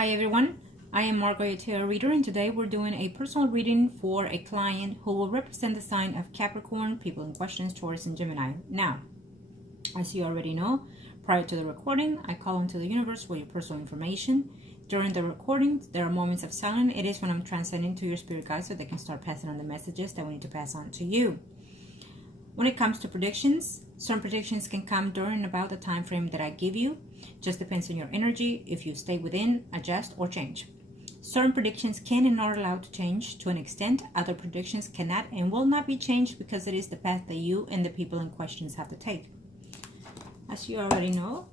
Hi everyone, I am Margourtarotreader, and today we're doing a personal reading for a client who will represent the sign of Capricorn, people in questions, Taurus, and Gemini. Now, as you already know, prior to the recording, I call into the universe for your personal information. During the recording, there are moments of silence. It is when I'm transcending to your spirit guides so they can start passing on the messages that we need to pass on to you. When it comes to predictions, certain predictions can come during and about the time frame that I give you. Just depends on your energy, if you stay within, adjust, or change. Certain predictions can and are allowed to change to an extent. Other predictions cannot and will not be changed because it is the path that you and the people in questions have to take. As you already know,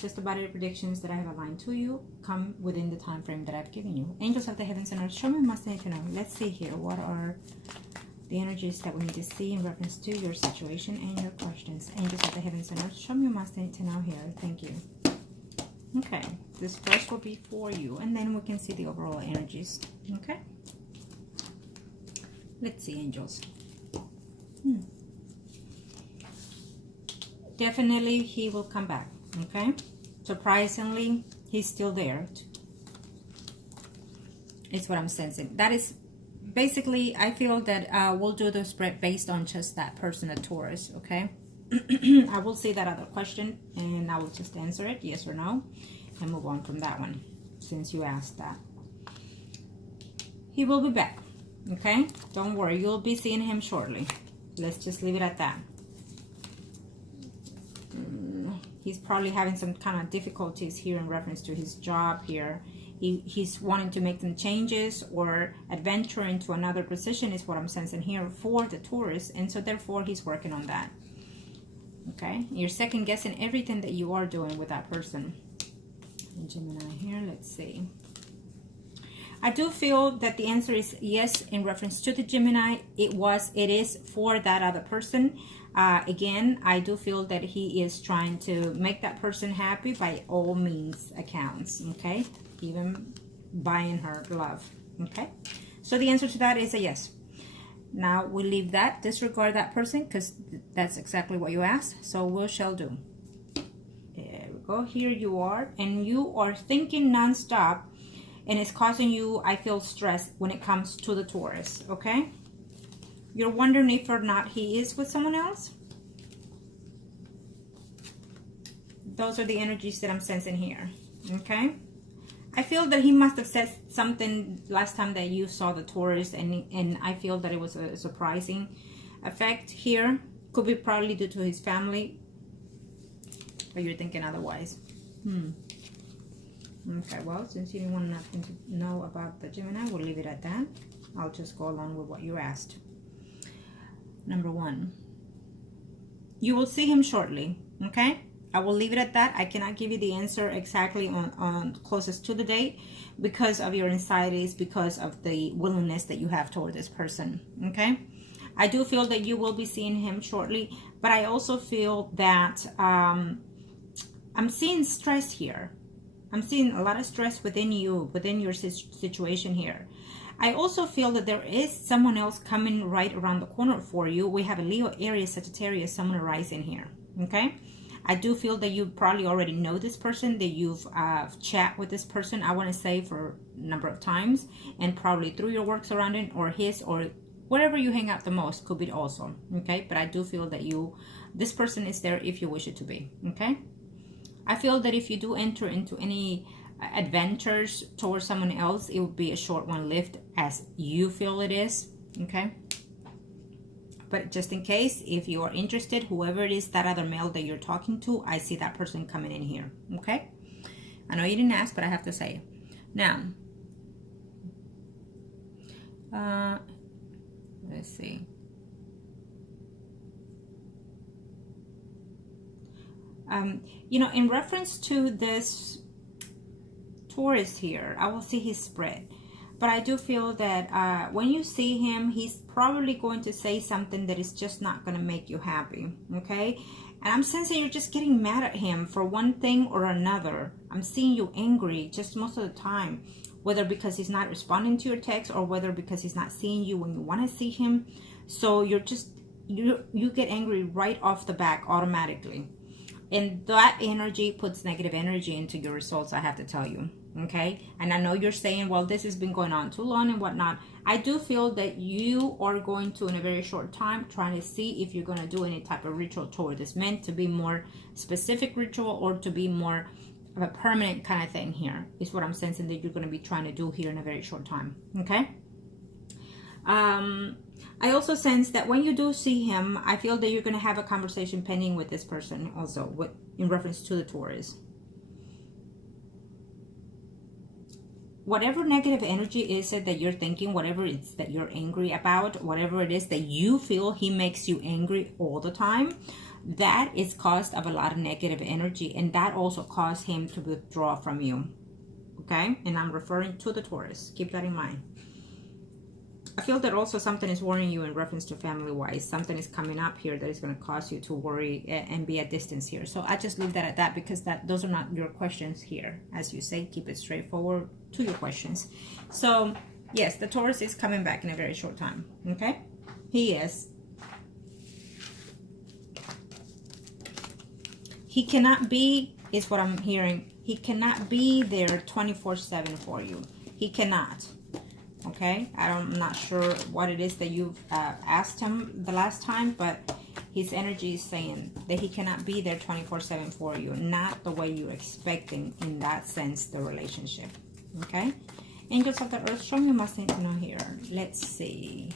just about the predictions that I have aligned to you come within the time frame that I've given you. Angels of the heavens and earth, show me what I need to know. Let's see here. What are the energies that we need to see in reference to your situation and your questions? Angels of the heavens and earth, show me what I need to know here. Thank you. Okay, this first will be for you, and then we can see the overall energies. Okay, let's see, angels. Definitely he will come back. Okay, surprisingly he's still there. It's what I'm sensing. That is basically, I feel that we'll do the spread based on just that person, a Taurus. Okay. I will say that other question and I will just answer it, yes or no, and move on from that one since you asked that. He will be back. Okay, don't worry, you'll be seeing him shortly. Let's just leave it at that. He's probably having some kind of difficulties here in reference to his job here. He's wanting to make some changes or adventure into another position is what I'm sensing here for the Taurus, and so therefore he's working on that. Okay, you're second guessing everything that you are doing with that person. And Gemini here, let's see. I do feel that the answer is yes in reference to the Gemini. It is for that other person. Again, I do feel that he is trying to make that person happy by all means accounts. Okay, even buying her love. Okay, so the answer to that is a yes. Now we leave that, disregard that person because that's exactly what you asked. So we shall do. There we go. Here you are, and you are thinking nonstop, and it's causing you, I feel, stress when it comes to the Taurus. Okay, you're wondering if or not he is with someone else. Those are the energies that I'm sensing here. Okay, I feel that he must have said something last time that you saw the Taurus, and I feel that it was a surprising effect here. Could be probably due to his family, but you're thinking otherwise. Okay, well, since you didn't want nothing to know about the Gemini, we'll leave it at that. I'll just go along with what you asked. Number one, you will see him shortly. Okay, I will leave it at that. I cannot give you the answer exactly on closest to the date because of your anxieties, because of the willingness that you have toward this person. Okay, I do feel that you will be seeing him shortly, but I also feel that I'm seeing stress here. I'm seeing a lot of stress within you, within your situation here. I also feel that there is someone else coming right around the corner for you. We have a Leo, Aries, Sagittarius, someone rising here. Okay, I do feel that you probably already know this person, that you've chat with this person, I want to say, for a number of times, and probably through your work surrounding or his or wherever you hang out the most could be also. Okay, but I do feel that this person is there if you wish it to be. Okay, I feel that if you do enter into any adventures towards someone else, it would be a short one lived as you feel it is. Okay, but just in case, if you are interested, whoever it is, that other male that you're talking to, I see that person coming in here. Okay, I know you didn't ask, but I have to say it. Now, let's see. You know, in reference to this Taurus here, I will see his spread. But I do feel that when you see him, he's probably going to say something that is just not going to make you happy. Okay? And I'm sensing you're just getting mad at him for one thing or another. I'm seeing you angry just most of the time. Whether because he's not responding to your text or whether because he's not seeing you when you want to see him. So you're just, you get angry right off the back automatically. And that energy puts negative energy into your results, I have to tell you. Okay? And I know you're saying, well, this has been going on too long and whatnot. I do feel that you are going to, in a very short time, trying to see if you're going to do any type of ritual toward this man, to be more specific ritual or to be more of a permanent kind of thing here, is what I'm sensing that you're going to be trying to do here in a very short time. Okay? I also sense that when you do see him, I feel that you're going to have a conversation pending with this person also, in reference to the Taurus. Whatever negative energy is it that you're thinking, whatever it's that you're angry about, whatever it is that you feel he makes you angry all the time, that is caused of a lot of negative energy, and that also caused him to withdraw from you. Okay? And I'm referring to the Taurus. Keep that in mind. I feel that also something is worrying you in reference to family-wise. Something is coming up here that is going to cause you to worry and be at distance here. So I just leave that at that, because those are not your questions here. As you say, keep it straightforward to your questions. So, yes, the Taurus is coming back in a very short time. Okay? He is. He cannot be, is what I'm hearing. He cannot be there 24/7 for you. He cannot. Okay, I'm not sure what it is that you've asked him the last time, but his energy is saying that he cannot be there 24/7 for you, not the way you're expecting in that sense, the relationship. Okay, Angels of the Earth, show me must need to know here. Let's see.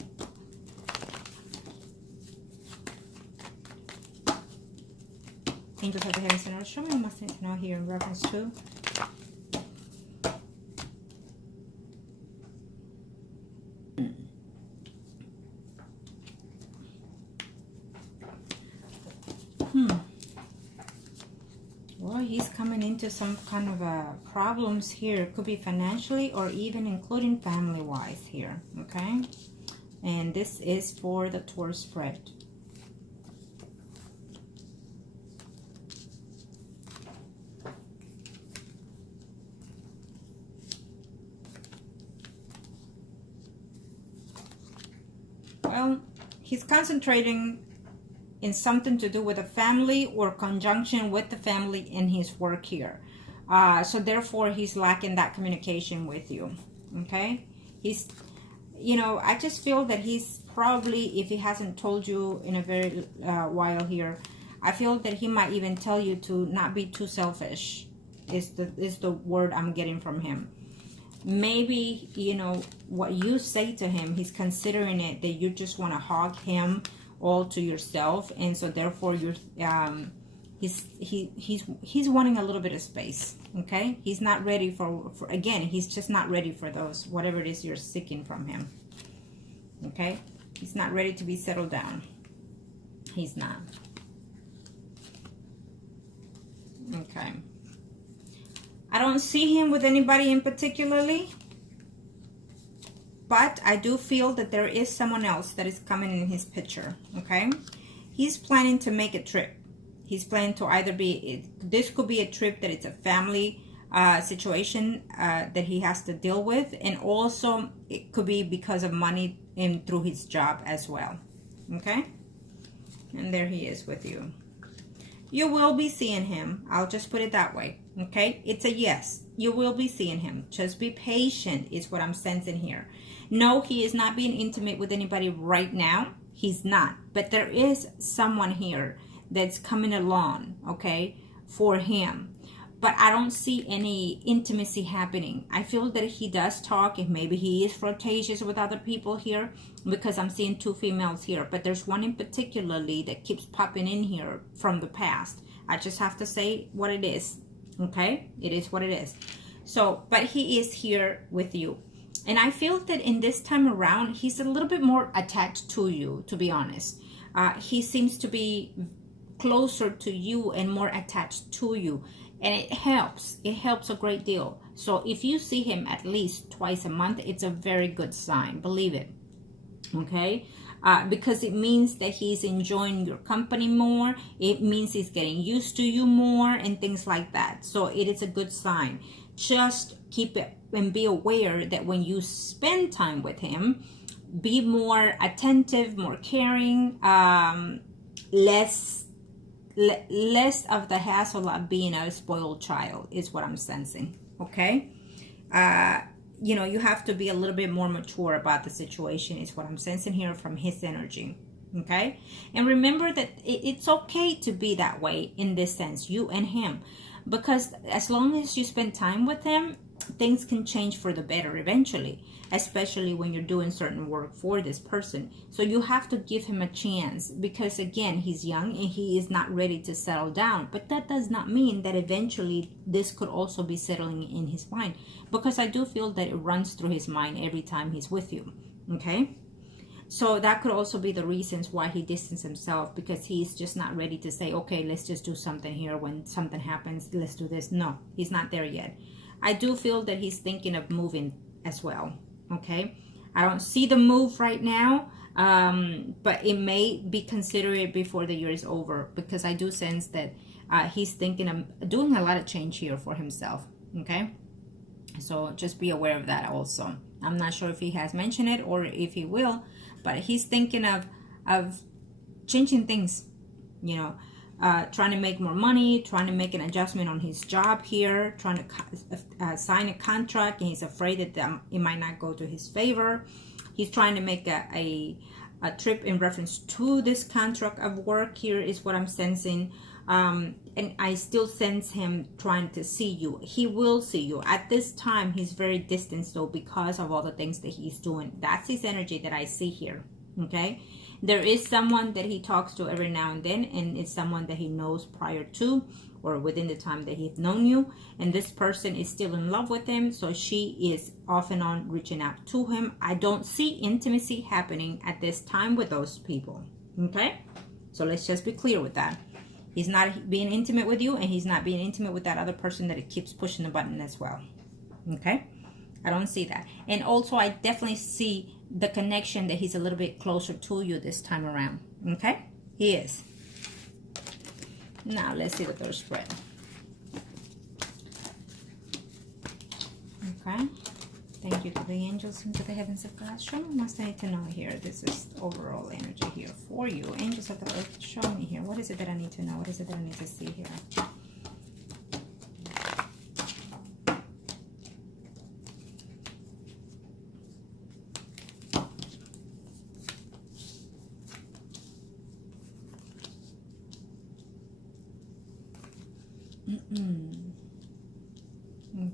Angels of the Heavens and Earth, show me must need to know here in reference to Well, he's coming into some kind of problems here. It could be financially or even including family-wise here, okay? And this is for the Taurus spread. Well, he's concentrating in something to do with a family or conjunction with the family in his work here. So therefore, he's lacking that communication with you. Okay? He's, you know, I just feel that he's probably, if he hasn't told you in a very while here, I feel that he might even tell you to not be too selfish, is the word I'm getting from him. Maybe, you know, what you say to him, he's considering it that you just want to hog him all to yourself, and so therefore you're he's wanting a little bit of space. Okay, he's not ready for again, he's just not ready for those, whatever it is you're seeking from him. Okay, he's not ready to be settled down. He's not. Okay, I don't see him with anybody in particularly, but I do feel that there is someone else that is coming in his picture, okay? He's planning to make a trip. He's planning to either be, this could be a trip that it's a family situation that he has to deal with, and also it could be because of money in through his job as well, okay? And there he is with you. You will be seeing him. I'll just put it that way, okay? It's a yes. You will be seeing him. Just be patient is what I'm sensing here. No, he is not being intimate with anybody right now. He's not. But there is someone here that's coming along, okay, for him. But I don't see any intimacy happening. I feel that he does talk, and maybe he is flirtatious with other people here, because I'm seeing two females here. But there's one in particularly that keeps popping in here from the past. I just have to say what it is, okay? It is what it is. So, but he is here with you. And I feel that in this time around, he's a little bit more attached to you, to be honest. He seems to be closer to you and more attached to you. And it helps. It helps a great deal. So if you see him at least twice a month, it's a very good sign. Believe it. Okay? Because it means that he's enjoying your company more. It means he's getting used to you more and things like that. So it is a good sign. Just keep it and be aware that when you spend time with him, be more attentive, more caring, less less of the hassle of being a spoiled child is what I'm sensing. Okay. You know, you have to be a little bit more mature about the situation is what I'm sensing here from his energy. Okay. And remember that it's okay to be that way in this sense, you and him, because as long as you spend time with him, things can change for the better eventually, especially when you're doing certain work for this person. So you have to give him a chance, because again, he's young and he is not ready to settle down. But that does not mean that eventually this could also be settling in his mind, because I do feel that it runs through his mind every time he's with you. Okay. So that could also be the reasons why he distanced himself, because he's just not ready to say, okay, let's just do something here. When something happens, let's do this. No, he's not there yet. I do feel that he's thinking of moving as well. Okay. I don't see the move right now, but it may be considered before the year is over, because I do sense that he's thinking of doing a lot of change here for himself. Okay. So just be aware of that also. I'm not sure if he has mentioned it or if he will, but he's thinking of changing things, you know, trying to make more money, trying to make an adjustment on his job here, trying to sign a contract, and he's afraid that it might not go to his favor. He's trying to make a trip in reference to this contract of work here is what I'm sensing. And I still sense him trying to see you. He will see you. At this time, he's very distant though, because of all the things that he's doing. That's his energy that I see here. Okay. There is someone that he talks to every now and then, and it's someone that he knows prior to or within the time that he's known you. And this person is still in love with him. So she is off and on reaching out to him. I don't see intimacy happening at this time with those people. Okay. So let's just be clear with that. He's not being intimate with you, and he's not being intimate with that other person that it keeps pushing the button as well. Okay? I don't see that. And also, I definitely see the connection that he's a little bit closer to you this time around. Okay? He is. Now, let's see the third spread. Okay? Thank you to the angels and to the heavens of God. Show me what must I need to know here. This is overall energy here for you. Angels of the earth, show me here. What is it that I need to know? What is it that I need to see here?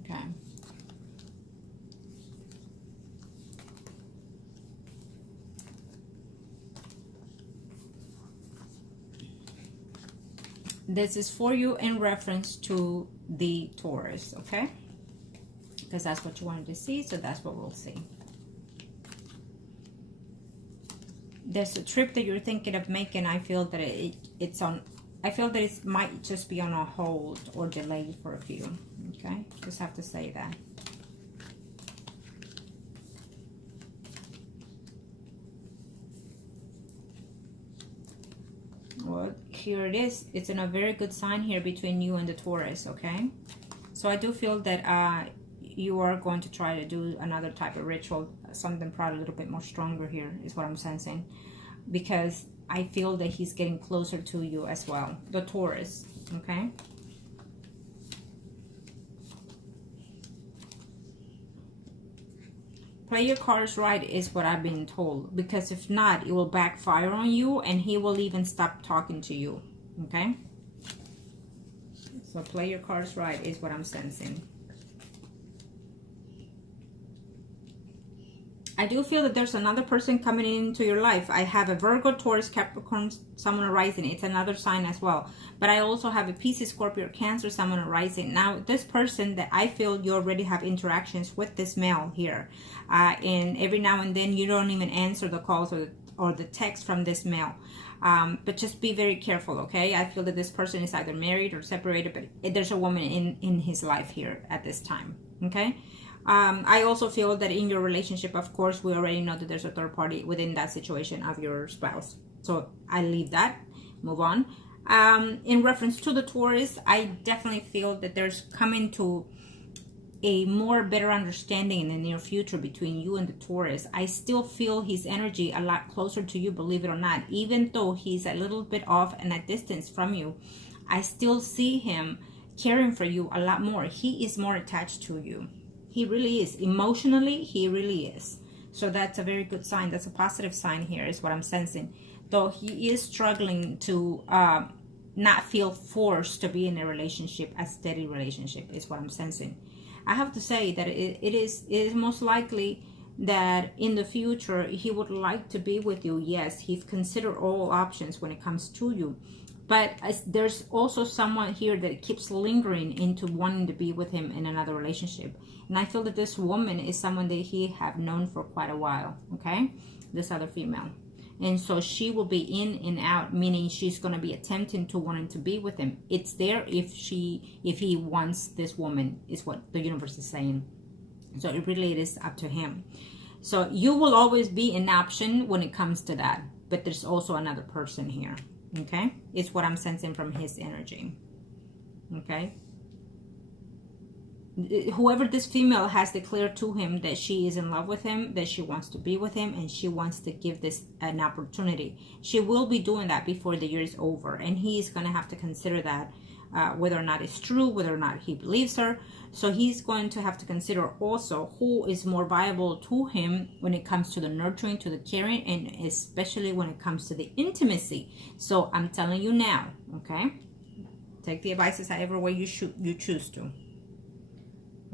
Okay. This is for you in reference to the Taurus, okay? Because that's what you wanted to see, so that's what we'll see. There's a trip that you're thinking of making. I feel that it's on. I feel that it might just be on a hold or delayed for a few. Okay, just have to say that. Well, here it is. It's in a very good sign here between you and the Taurus, okay? So I do feel that you are going to try to do another type of ritual, something probably a little bit more stronger here is what I'm sensing. Because I feel that he's getting closer to you as well, the Taurus, okay? Play your cards right is what I've been told, because if not, it will backfire on you and he will even stop talking to you, okay? So play your cards right is what I'm sensing. I do feel that there's another person coming into your life. I have a Virgo, Taurus, Capricorn, Sun rising. It's another sign as well. But I also have a Pisces, Scorpio, Cancer, Sun rising. Now, this person that I feel you already have interactions with this male here. And every now and then you don't even answer the calls or the text from this male. But just be very careful, okay? I feel that this person is either married or separated, but there's a woman in his life here at this time, okay? I also feel that in your relationship, of course, we already know that there's a third party within that situation of your spouse. So I leave that, move on. In reference to the Taurus, I definitely feel that there's coming to a more better understanding in the near future between you and the Taurus. I still feel his energy a lot closer to you, believe it or not. Even though he's a little bit off and at distance from you, I still see him caring for you a lot more. He is more attached to you. He really is. Emotionally, he really is. So that's a very good sign. That's a positive sign here, is what I'm sensing. Though he is struggling to not feel forced to be in a relationship, a steady relationship, is what I'm sensing. I have to say that it is most likely that in the future he would like to be with you. Yes, he's considered all options when it comes to you. But there's also someone here that keeps lingering into wanting to be with him in another relationship. And I feel that this woman is someone that he have known for quite a while, okay? This other female. And so she will be in and out, meaning she's going to be attempting to wanting to be with him. It's there if he wants this woman, is what the universe is saying. So it really is up to him. So you will always be an option when it comes to that. But there's also another person here. Okay, it's what I'm sensing from his energy. Okay, whoever this female has declared to him that she is in love with him, that she wants to be with him, and she wants to give this an opportunity. She will be doing that before the year is over, and he is going to have to consider that, whether or not it's true, whether or not he believes her. So he's going to have to consider also who is more viable to him when it comes to the nurturing, to the caring, and especially when it comes to the intimacy. So I'm telling you now, okay? Take the advices however way you choose to.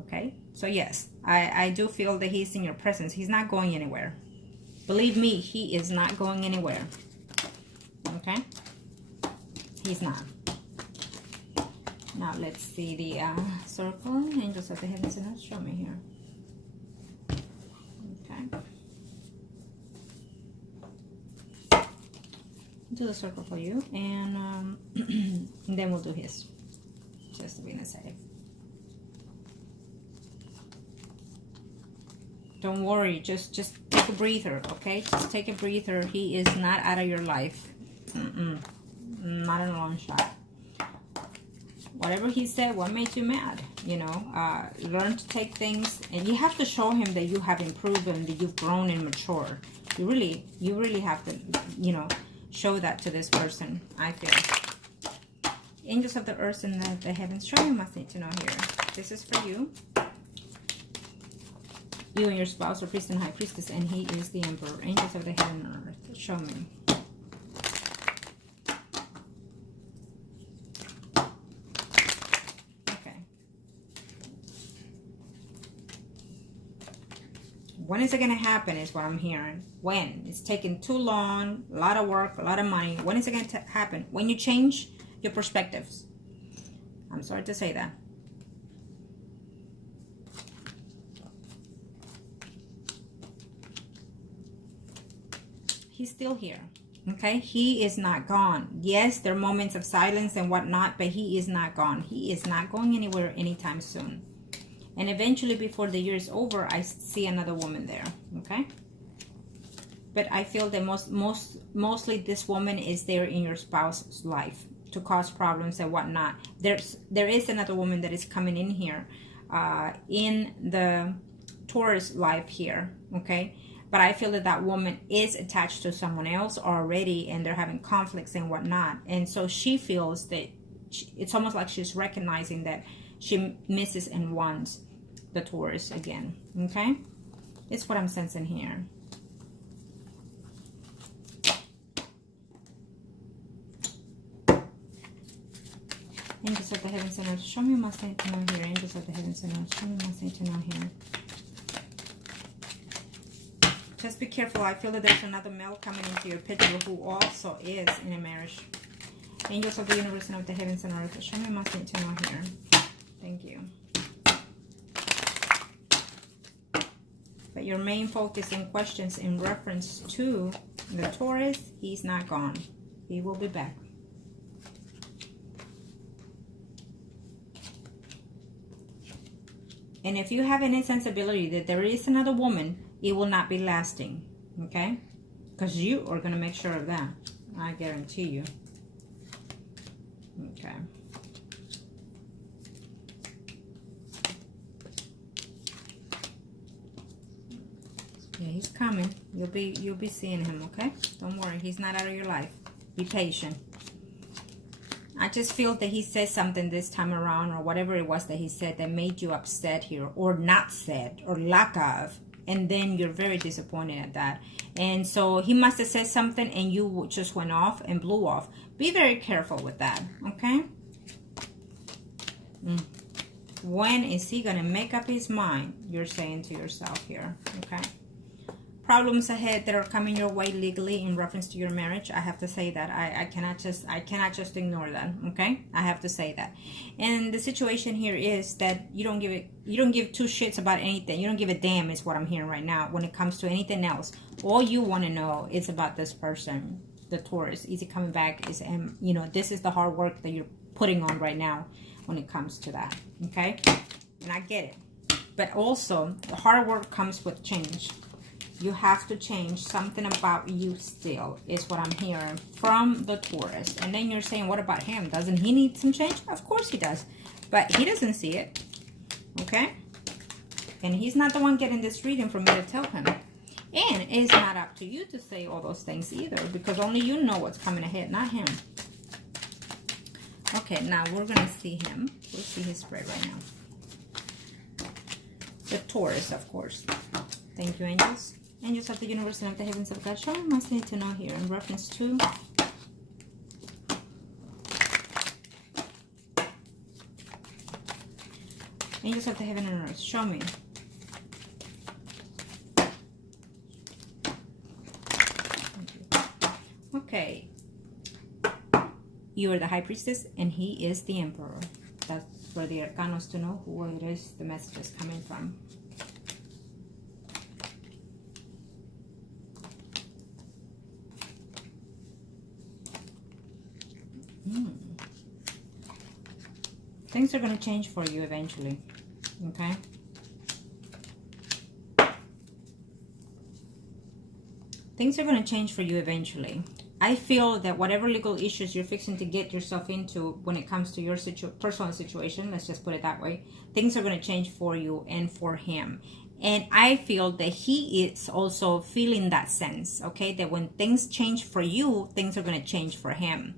Okay? So yes, I do feel that he's in your presence. He's not going anywhere. Believe me, he is not going anywhere. Okay? He's not. Now let's see the circle. Angels of the heavens and earth, show me here. Okay. Do the circle for you, and then we'll do his, just to be on the safe. Don't worry, just take a breather, okay? Just take a breather. He is not out of your life. Not in a long shot. Whatever he said, what made you mad? You know, learn to take things, and you have to show him that you have improved and that you've grown and matured. You really have to, you know, show that to this person, I feel. Angels of the earth and the heavens, show me what must need to know here. This is for you. You and your spouse are priest and high priestess, and he is the emperor. Angels of the heaven and earth, show me. When is it going to happen is what I'm hearing. When? It's taking too long, a lot of work, a lot of money. When is it going to happen? When you change your perspectives. I'm sorry to say that. He's still here. Okay? He is not gone. Yes, there are moments of silence and whatnot, but he is not gone. He is not going anywhere anytime soon. And eventually, before the year is over, I see another woman there, okay? But I feel that mostly this woman is there in your spouse's life to cause problems and whatnot. There is another woman that is coming in here in the Taurus life here, okay? But I feel that that woman is attached to someone else already, and they're having conflicts and whatnot. And so she feels that it's almost like she's recognizing that she misses and wants the Taurus again, okay? It's what I'm sensing here. Angels of the heavens and earth, show me what must need to know here. Angels of the heavens and earth, show me what must need to know here. Just be careful. I feel that there's another male coming into your picture who also is in a marriage. Angels of the universe and of the heavens and earth, show me what must need to know here. Thank you. But your main focus and questions in reference to the Taurus, he's not gone. He will be back. And if you have any sensibility that there is another woman, it will not be lasting. Okay? Because you are going to make sure of that. I guarantee you. Okay. Yeah, he's coming. You'll be seeing him, okay? Don't worry, he's not out of your life. Be patient. I just feel that he said something this time around, or whatever it was that he said that made you upset here, or not said, or lack of, and then you're very disappointed at that. And so he must have said something and you just went off and blew off. Be very careful with that, okay? When is he gonna make up his mind? You're saying to yourself here, okay? Problems ahead that are coming your way legally in reference to your marriage. I have to say that I cannot just ignore that, okay? I have to say that. And the situation here is that you don't give two shits about anything. You don't give a damn is what I'm hearing right now when it comes to anything else. All you want to know is about this person, the Taurus. Is he coming back? Is you know, this is the hard work that you're putting on right now when it comes to that, okay? And I get it. But also, the hard work comes with change. You have to change something about you still, is what I'm hearing from the Taurus. And then you're saying, what about him? Doesn't he need some change? Of course he does. But he doesn't see it. Okay? And he's not the one getting this reading for me to tell him. And it's not up to you to say all those things either, because only you know what's coming ahead, not him. Okay, now we're going to see him. We'll see his spread right now. The Taurus, of course. Thank you, angels. Angels of the universe and of the heavens of God, show me what I need to know here in reference to angels of the heaven and earth. Show me. Okay. You are the high priestess and he is the emperor. That's for the arcanos to know who it is the message is coming from. Things are going to change for you eventually, okay? Things are going to change for you eventually. I feel that whatever legal issues you're fixing to get yourself into when it comes to your personal situation, let's just put it that way, things are going to change for you and for him. And I feel that he is also feeling that sense, okay? That when things change for you, things are going to change for him.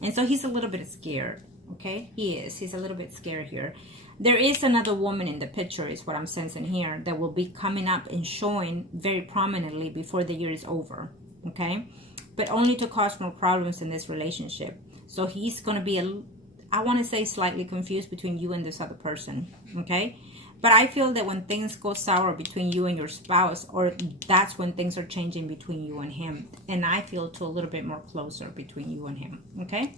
And so he's a little bit scared, okay? He's a little bit scared here. There is another woman in the picture, is what I'm sensing here, that will be coming up and showing very prominently before the year is over, okay? But only to cause more problems in this relationship. So he's going to be, I want to say, slightly confused between you and this other person, okay? But I feel that when things go sour between you and your spouse, or that's when things are changing between you and him. And I feel to a little bit more closer between you and him, okay?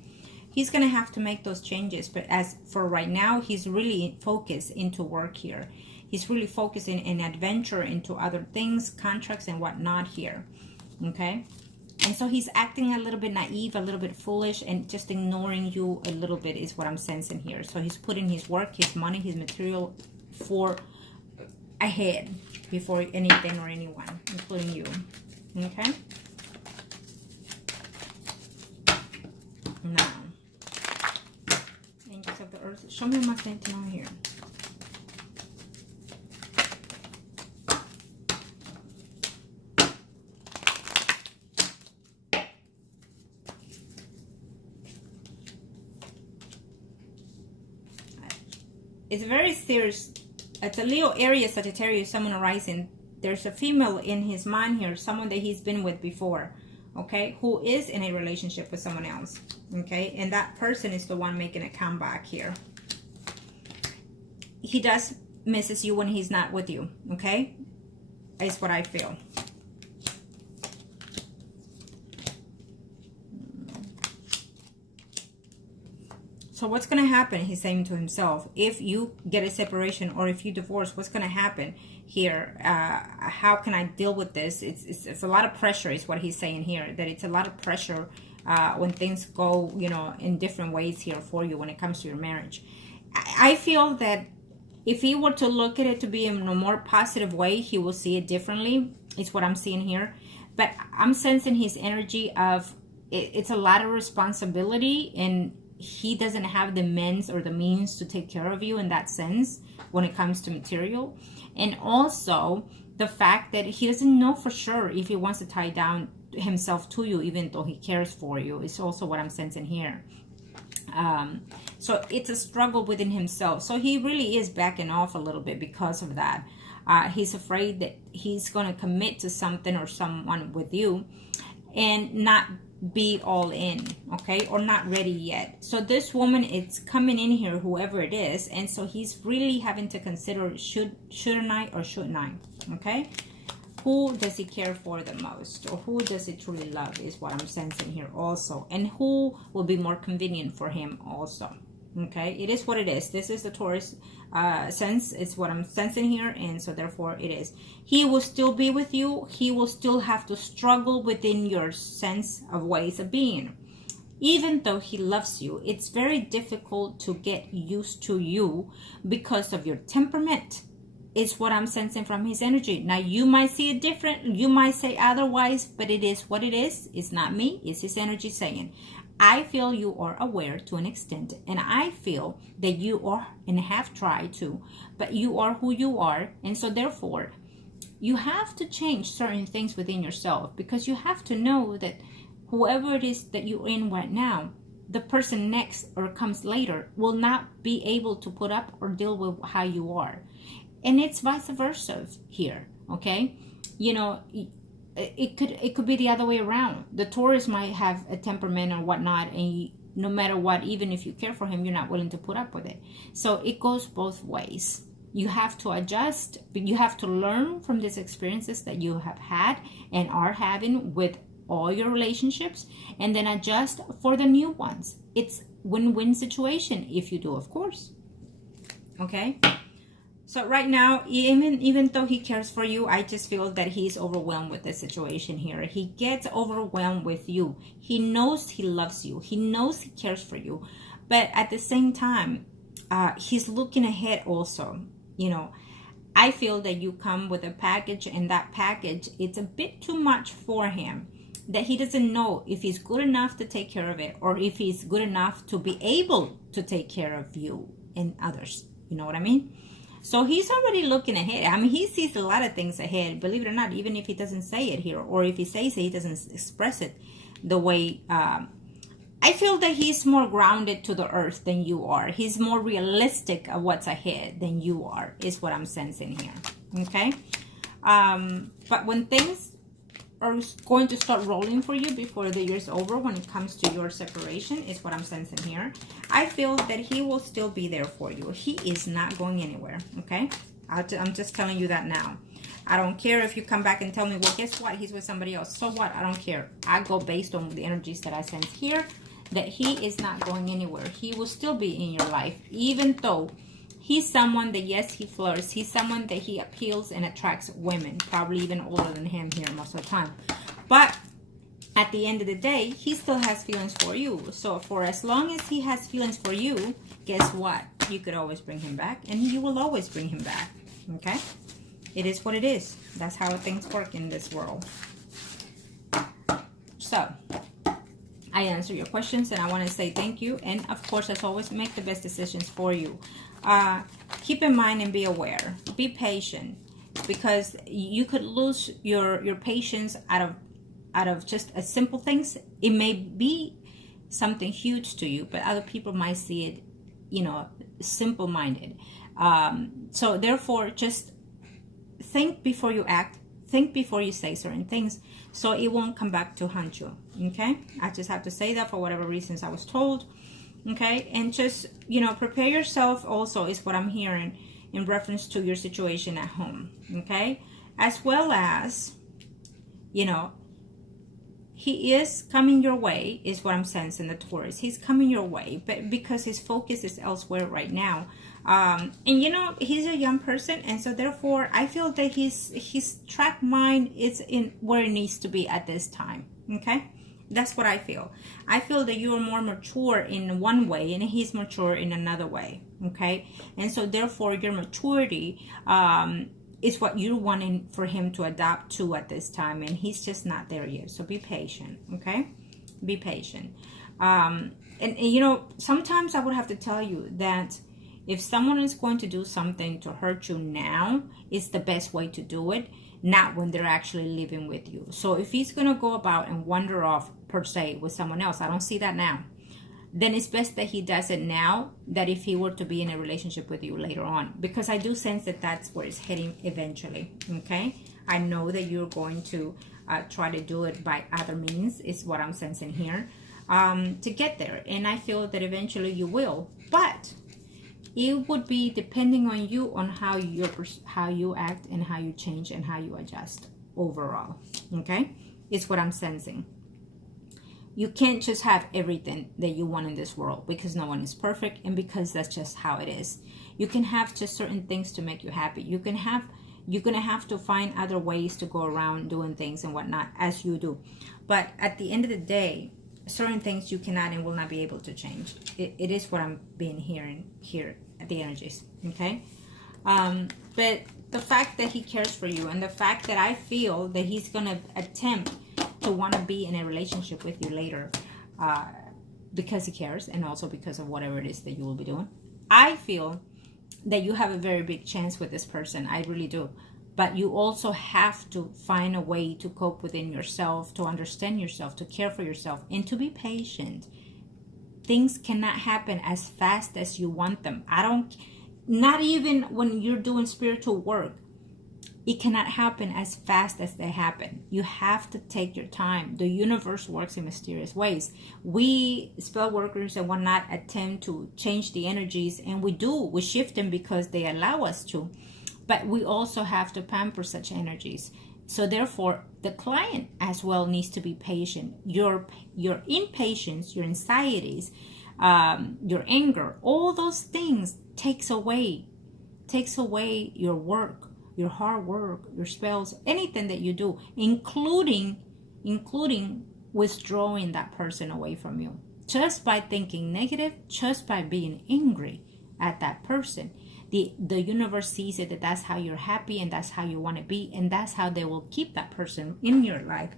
He's going to have to make those changes. But as for right now, he's really focused into work here. He's really focusing in adventure, into other things, contracts and whatnot here, okay? And so he's acting a little bit naive, a little bit foolish, and just ignoring you a little bit is what I'm sensing here. So he's putting his work, his money, his material for ahead before anything or anyone, including you, okay? Now, angels of the earth, show me what I need to know here. It's very serious. It's a Leo, Aries, Sagittarius, someone arising. There's a female in his mind here, someone that he's been with before, okay, who is in a relationship with someone else, okay, and that person is the one making a comeback here. He does misses you when he's not with you, okay, is what I feel. So what's going to happen, he's saying to himself, if you get a separation or if you divorce, what's going to happen here? How can I deal with this? It's a lot of pressure is what he's saying here, that it's a lot of pressure when things go, you know, in different ways here for you when it comes to your marriage. I feel that if he were to look at it to be in a more positive way, he will see it differently, is what I'm seeing here. But I'm sensing his energy of it's a lot of responsibility, and he doesn't have the means or the means to take care of you in that sense when it comes to material. And also the fact that he doesn't know for sure if he wants to tie down himself to you, even though he cares for you, is also what I'm sensing here. So it's a struggle within himself. So he really is backing off a little bit because of that. He's afraid that he's going to commit to something or someone with you and not be all in, okay, or not ready yet. So this woman, it's coming in here, whoever it is, and so he's really having to consider, shouldn't I or shouldn't I, okay? Who does he care for the most, or who does he truly love, is what I'm sensing here also, and who will be more convenient for him also. Okay, it is what it is. This is the Taurus sense. It's what I'm sensing here, and so therefore it is. He will still be with you. He will still have to struggle within your sense of ways of being. Even though he loves you, it's very difficult to get used to you because of your temperament. It's what I'm sensing from his energy. Now, you might see it different. You might say otherwise, but it is what it is. It's not me. It's his energy saying. I feel you are aware to an extent, and I feel that you are and have tried to, but you are who you are, and so therefore you have to change certain things within yourself, because you have to know that whoever it is that you're in right now, the person next or comes later will not be able to put up or deal with how you are, and it's vice versa here. Okay, you know, it could be the other way around. The Taurus might have a temperament or whatnot, and no matter what, even if you care for him, you're not willing to put up with it. So it goes both ways. You have to adjust, but you have to learn from these experiences that you have had and are having with all your relationships, and then adjust for the new ones. It's win-win situation if you do, of course. Okay. So right now, even though he cares for you, I just feel that he's overwhelmed with the situation here. He gets overwhelmed with you. He knows he loves you. He knows he cares for you. But at the same time, he's looking ahead also. You know, I feel that you come with a package, and that package, it's a bit too much for him. That he doesn't know if he's good enough to take care of it, or if he's good enough to be able to take care of you and others. You know what I mean? So he's already looking ahead. I mean, he sees a lot of things ahead, believe it or not, even if he doesn't say it here, or if he says it, he doesn't express it the way, I feel that he's more grounded to the earth than you are. He's more realistic of what's ahead than you are, is what I'm sensing here, okay? But when things are going to start rolling for you before the year's over, when it comes to your separation, is what I'm sensing here. I feel that he will still be there for you. He is not going anywhere, okay? I'm just telling you that now. I don't care if you come back and tell me, well, guess what? He's with somebody else. So what? I don't care. I go based on the energies that I sense here, that he is not going anywhere. He will still be in your life, even though he's someone that, yes, he flirts. He's someone that he appeals and attracts women, probably even older than him here most of the time. But at the end of the day, he still has feelings for you. So for as long as he has feelings for you, guess what? You could always bring him back, and you will always bring him back, okay? It is what it is. That's how things work in this world. So I answer your questions, and I want to say thank you. And of course, as always, make the best decisions for you. Keep in mind and be aware. Be patient, because you could lose your patience out of just a simple things. It may be something huge to you, but other people might see it, you know, simple-minded. So therefore, just think before you act. Think before you say certain things, so it won't come back to haunt you, okay? I just have to say that for whatever reasons I was told, okay? And just, you know, prepare yourself also, is what I'm hearing in reference to your situation at home, okay? As well as, you know, he is coming your way, is what I'm sensing, the Taurus. He's coming your way, but because his focus is elsewhere right now. And you know, he's a young person, and so therefore I feel that his track mind is in where it needs to be at this time, okay? That's what I feel. I feel that you are more mature in one way, and he's mature in another way, okay? And so therefore your maturity is what you're wanting for him to adapt to at this time, and he's just not there yet. So be patient, okay? Be patient. And you know, sometimes I would have to tell you that If someone is going to do something to hurt you now, it's the best way to do it, not when they're actually living with you. So if he's going to go about and wander off, per se, with someone else, I don't see that now, then it's best that he does it now, that if he were to be in a relationship with you later on. Because I do sense that that's where it's heading eventually, okay? I know that you're going to try to do it by other means, is what I'm sensing here, to get there. And I feel that eventually you will. But it would be depending on you, on how you act and how you change and how you adjust overall, okay? It's what I'm sensing. You can't just have everything that you want in this world, because no one is perfect, and because that's just how it is. You can have just certain things to make you happy. You're gonna have to find other ways to go around doing things and whatnot, as you do. But at the end of the day, certain things you cannot and will not be able to change. It is what I'm being hearing here at the energies, okay? But the fact that he cares for you, and the fact that I feel that he's gonna attempt to want to be in a relationship with you later, because he cares, and also because of whatever it is that you will be doing. I feel that you have a very big chance with this person. I really do. But you also have to find a way to cope within yourself, to understand yourself, to care for yourself, and to be patient. Things cannot happen as fast as you want them. Not even when you're doing spiritual work. It cannot happen as fast as they happen. You have to take your time. The universe works in mysterious ways. We spell workers and whatnot attempt to change the energies, and we do. We shift them because they allow us to. But we also have to pamper such energies. So therefore, the client as well needs to be patient. Your impatience, your anxieties, your anger, all those things takes away your work, your hard work, your spells, anything that you do, including withdrawing that person away from you. Just by thinking negative, just by being angry at that person. The universe sees it, that that's how you're happy, and that's how you want to be, and that's how they will keep that person in your life.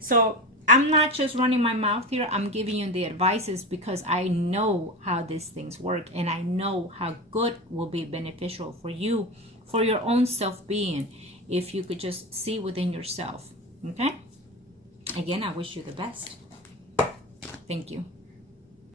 So I'm not just running my mouth here. I'm giving you the advices because I know how these things work, and I know how good will be beneficial for you, for your own self-being, if you could just see within yourself. Okay? Again, I wish you the best. Thank you.